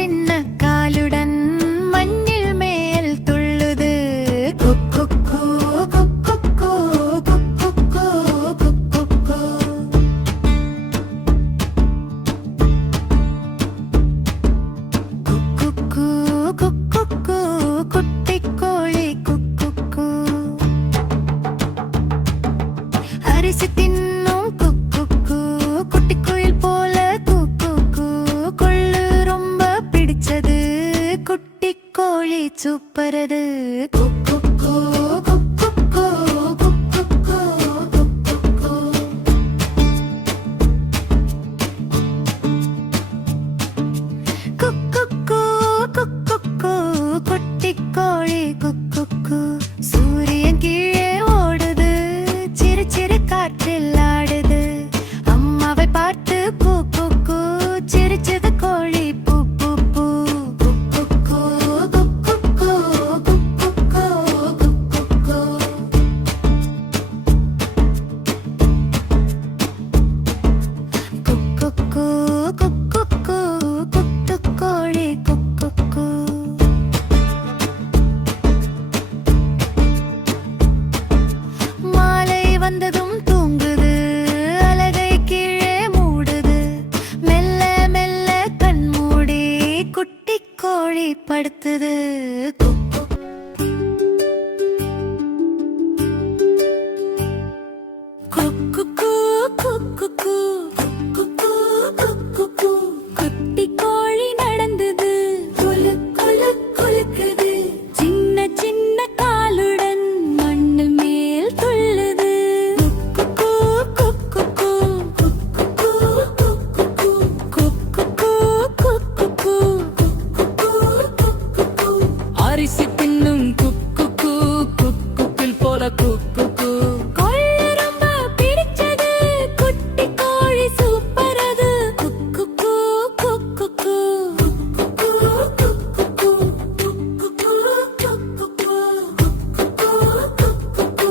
சின்ன காலுடன் மண்ணில் மேல் துள்ளுது. குக்குக்கு குக்குக்கு குக்குக்கு குக்குக்கு. குக்குக்கு குக்குக்கு குட்டிக் கோழி குக்குக்கு. அரிசி தின்னும் குக்குக்கு குட்டிக் குயில் போல குக்குக்கு. கொள்ளு ரொம்ப பிடிச்சது குட்டிக் கோழி சூப்பரது. குக்குக்கு குக்குக்கு குக்குக்கு குக்குக்கு. குக்குக்கு குக்குக்கு குட்டிக் கோழி குக்குக்கு. சூரியன் கீழே ஓடுது, சிறு சிறு காற்றில் ஆடுது. அம்மாவை பார்த்து குக்குக்கு சிரிச்சது கோழி பூ பூ பூ. குக்குக்கு குக்குக்கு குக்குக்கு குக்குக்கு. குக்குக்கு குக்குக்கு குட்டுக் கோழி குக்குக்கு. மாலை வந்ததும் தூங்குது, அலகை கீழே மூடுது. மெல்ல மெல்ல கண் மூடி குட்டிக் கோழி படுத்துது. குக்குக்கு குக்குக்கு குக்குக்கு குக்குக்கு. குட்டிக் கோழி நடந்தது, குலு குலு குலுக்குது. சின்ன சின்ன காலுடன் மண்ணில் மேல் துள்ளுது. குக்குக்கு குக்குக்கு குக்குக்கு குக்குக்கு. குக்குக்கு குக்குக்கு குக்குக்கு குக்குக்கு. அரிசி தின்னும் குக்குக்கு குக்குக்கில் போல குக்குக்கு. கொள்ளு ரொம்ப பிடிச்சது குட்டிக் கோழி சூப்பரது. குக்குக்கு குக்குக்கு குக்குக்கு குக்குக்கு குக்குக்கு குக்குக்கு குக்குக்கு குக்குக்கு.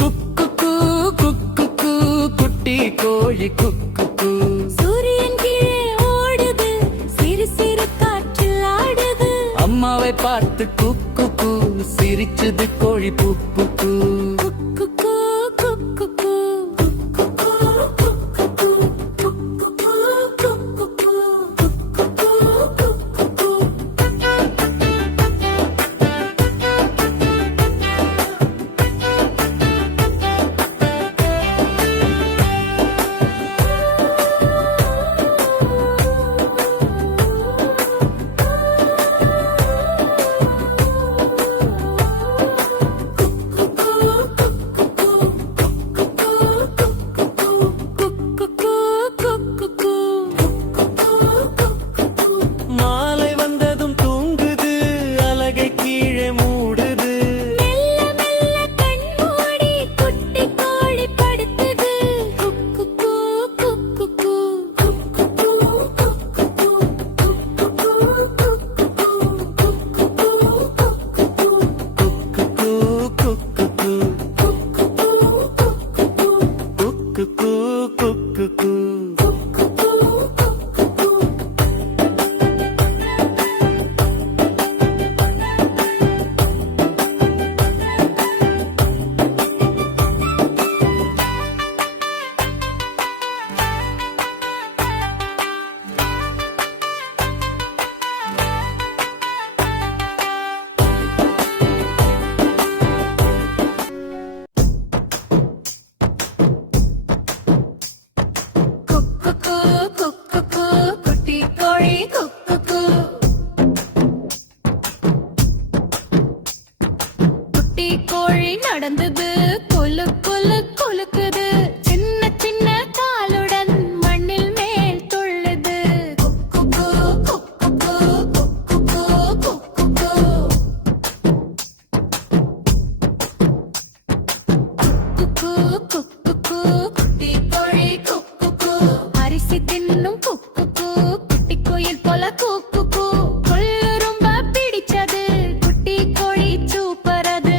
குக்குக்கு குக்குக்கு குட்டிக் கோழி குக்குக்கு. சூரியன் கீழே ஓடுது, சிறு சிறு காற்றில் ஆடுது. அம்மாவை பார்த்து குக்குக்கு சிரிச்சது கோழி பூ பூ பூ. குக்குக்கு குக்குக்கு குக்குக்கு குக்குக்கு குக்குக்கு குக்குக்கு குக்குக்கு குக்குக்கு. குக்குக்கு போல கூக்கு கூ கொள்ளு ரொம்ப பிடிச்சது குட்டி கோழி சூப்பர் அது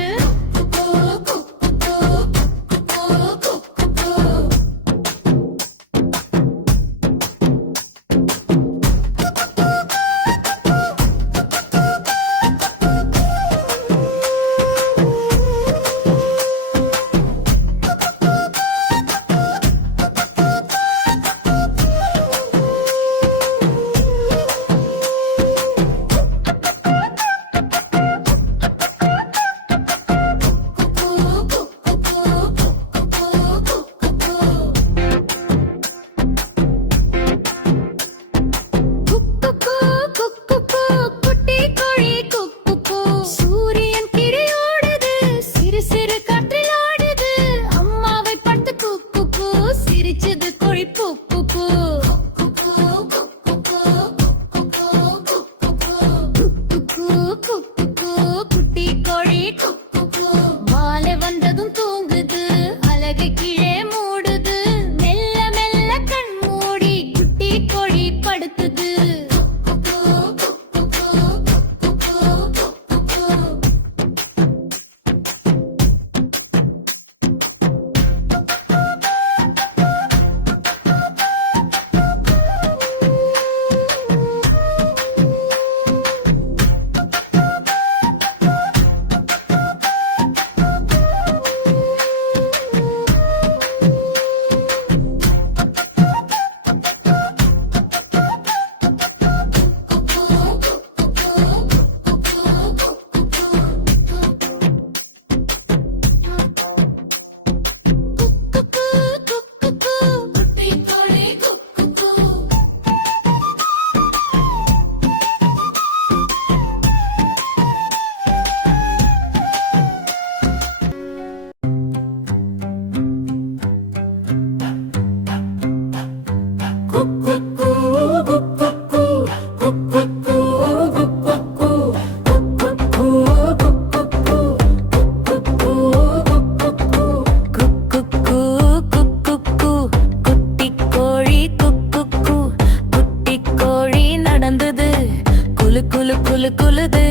குலுது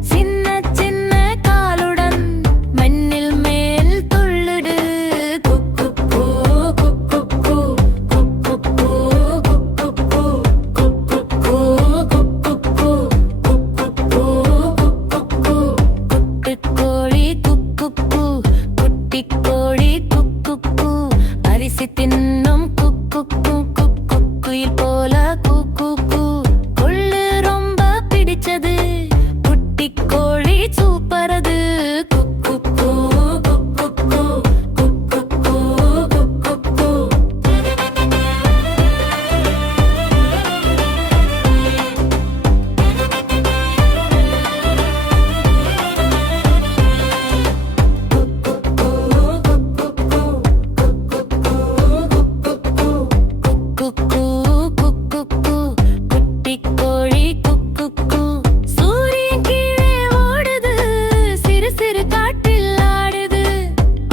சின்ன சின்ன காலுடன் மண்ணில் மேல் துள்ளுடு குக்கு குக்கு குக்கு கோழி குக்கு குட்டி கோழி குக்கு அரிசி தின்னும் குக்கு குயில் போல குக்கு குட்டி கோழி சூப்பரது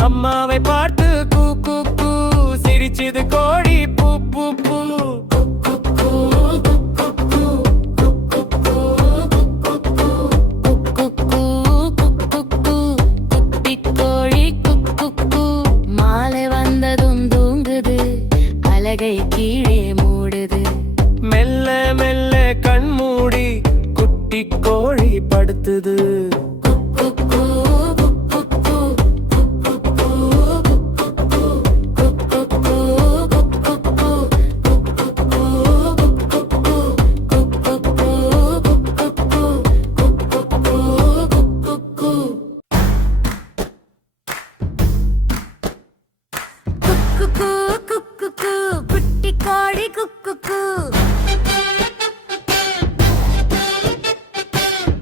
அம்மாவை பார்த்து கூ கூ கூ சிரிச்சது கோழி பூ பூ பூ குட்டி கோழி குக்கு மாலை வந்ததும் தூங்குது அலகை கீழே மூடுது மெல்ல மெல்ல கண் மூடி குட்டி கோழி படுத்துது குட்டி கோழி குக்கு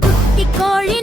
குட்டி கோழி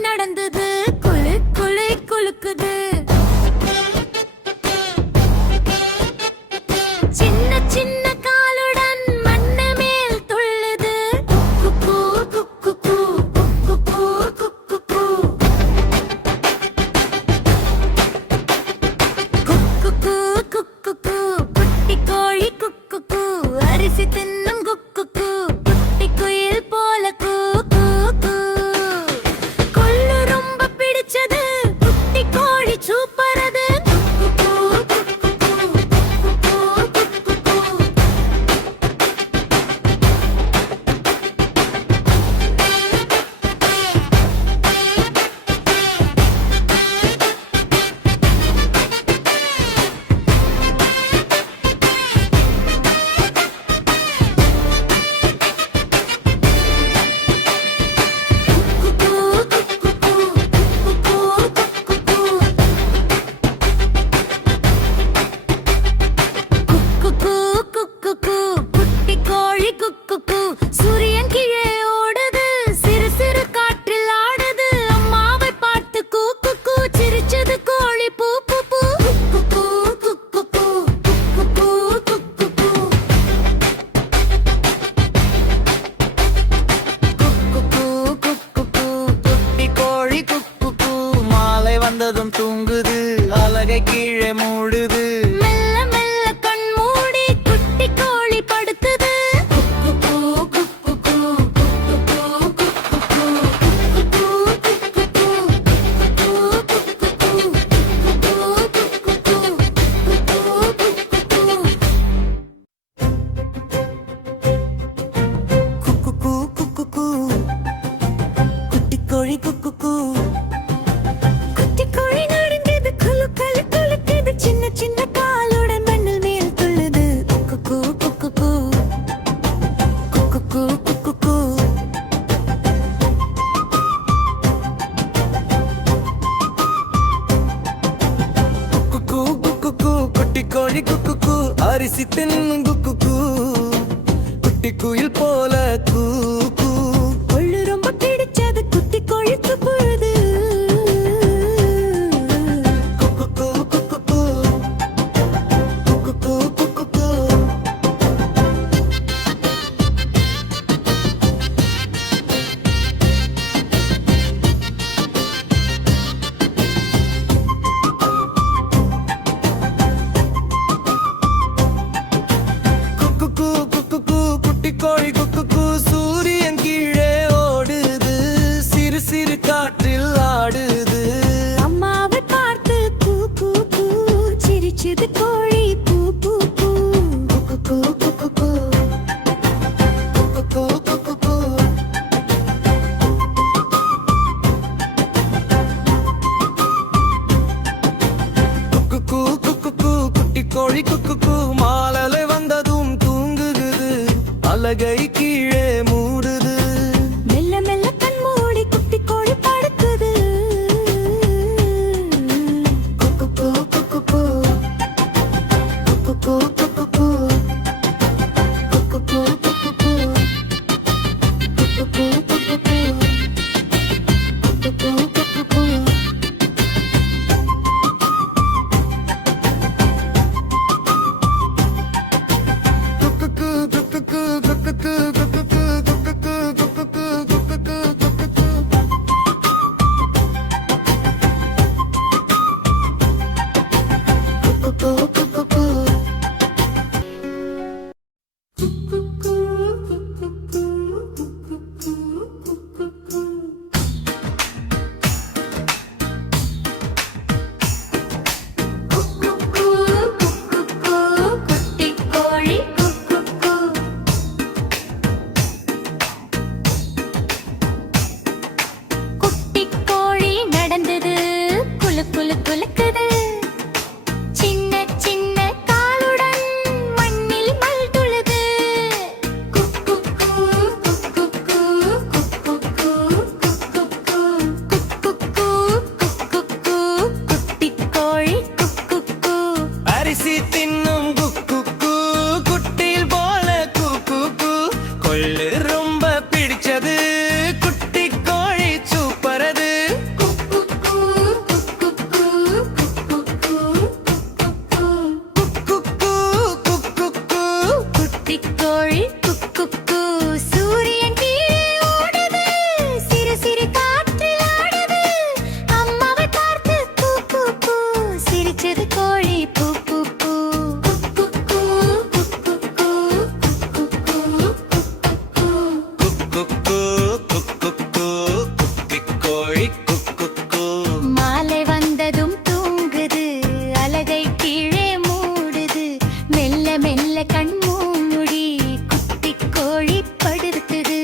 வந்ததும் தூங்குது, அலகை கீழே மூடுது. மெல்ல மெல்ல கண் மூடி குட்டி கோழி படுத்துது. கோழி குக்கு குட்டி கோழி நடந்தது, குலு குலு குலுக்குது, சின்ன சின்ன காலுடன் மண்ணில் மேல் துள்ளுது. குக்கு குக்கு குக்கு குக்கு குக்கு குக்கு குட்டி கோழி குக்கு அரிசி தின்னும் குக்கு குட்டி குயில் போல கூ கொள்ளு ரொம்ப பிடிச்சது குட்டி கோழிக்கு பொழுது. குட்டி கோழி குக்கு சூரியன் கீழே ஓடுது, சிறு சிறு காற்றில் ஆடுது. அம்மாவை பார்த்து கூ கூ கூ சிரிச்சது கோழி பூ பூ பூ. குக்கு குக்கு குட்டி கோழி குக்கு மாலலை வந்ததும் தூங்குது, அலகை கீழே மூடுது. மெல்ல மெல்ல கண் மூடி குட்டி கோழி படுக்குது. குக்கு குக்கு குக்கு குக்கு குக்கு குக்கு குட்டி கோழி குக்கு குட்டி கோழி நடந்தது, குலு குலு குலுக்குது, சின்ன சின்ன காலுடன் மண்ணில் மல் துள்ளுது. குக்கு குக்கு குட்டி கோழி குக்கு அரிசி தின்னும் குக்கு குட்டியில் போல குக்கு கொள்ளு ரொம்ப பிடிச்சது, குட்டி கோழி சூப்பரது. குட்டி கோழி குக்கு சூரியன் கீழே ஓடுது, சிறு சிறு காற்றில் ஆடுது. அம்மாவை பார்த்து கூ சிரிச்சது கோழி பூ பூ பூ. குட்டி கோழி குக்கு மாலை வந்ததும் தூங்குது, அலகை கீழே மூடுது. மெல்ல மெல்ல கண் மூடி குட்டி கோழி படுக்குது.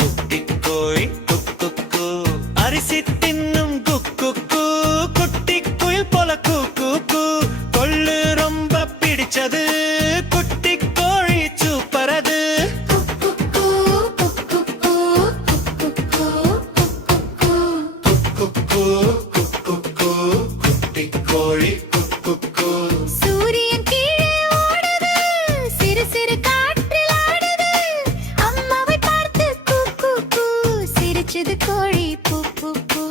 குட்டி கோழி குக்கு அரிசி தின்னும் குக்கு குட்டி குயில் போல குக்கு கொள்ளு ரொம்ப பிடிச்சது, குட்டி கோழி சூப்பரது. குட்டி கோழி குக்கு சூரியன் கீழே ஓடுது, சிறு சிறு காற்றில் ஆடுது. அம்மாவை பார்த்து கூ சிரிச்சது கோழி பூ பூ பூ.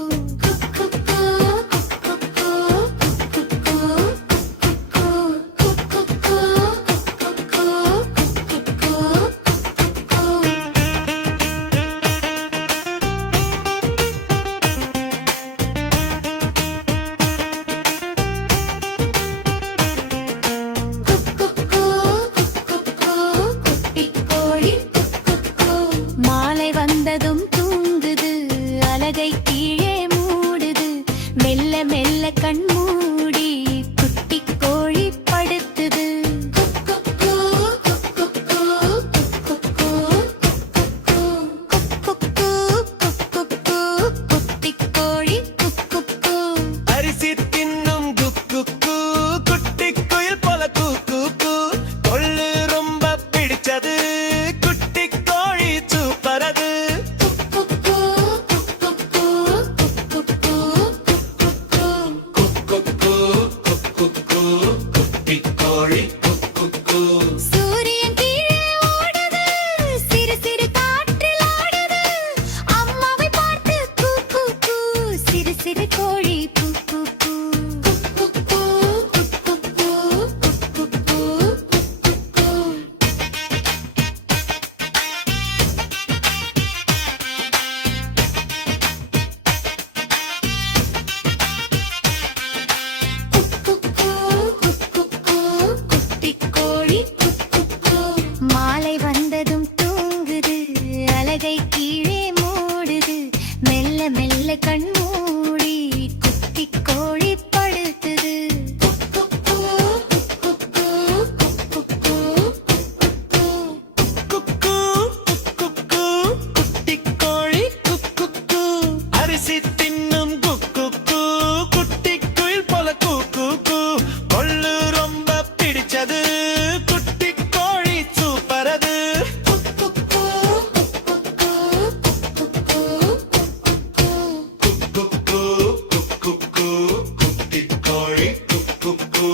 குக்கு